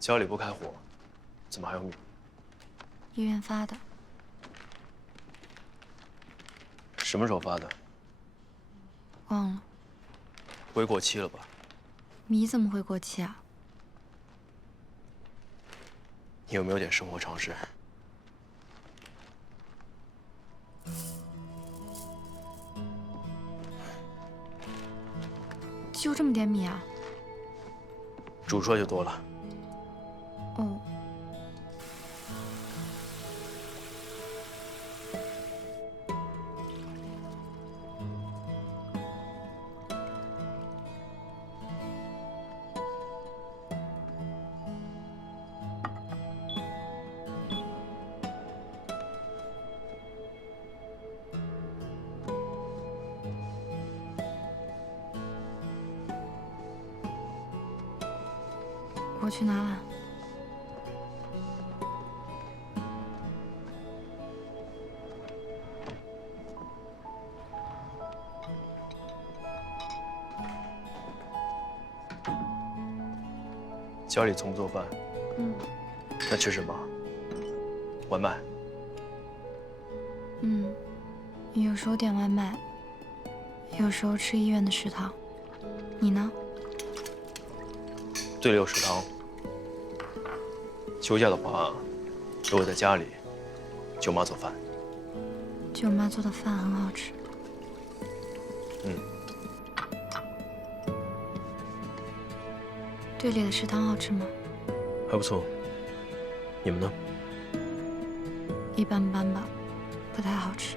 家里不开火，怎么还有米？医院发的。什么时候发的？忘了。不会过期了吧？米怎么会过期啊？你有没有点生活常识？就这么点米啊？煮出来就多了。哦。我去拿碗。家里从不做饭。嗯。那吃什么？外卖。嗯，有时候点外卖，有时候吃医院的食堂。你呢？队里有食堂。休假的话，如果在家里，舅妈做饭。舅妈做的饭很好吃。嗯。队里的食堂好吃吗？还不错。你们呢？一般般吧，不太好吃。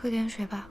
喝点水吧。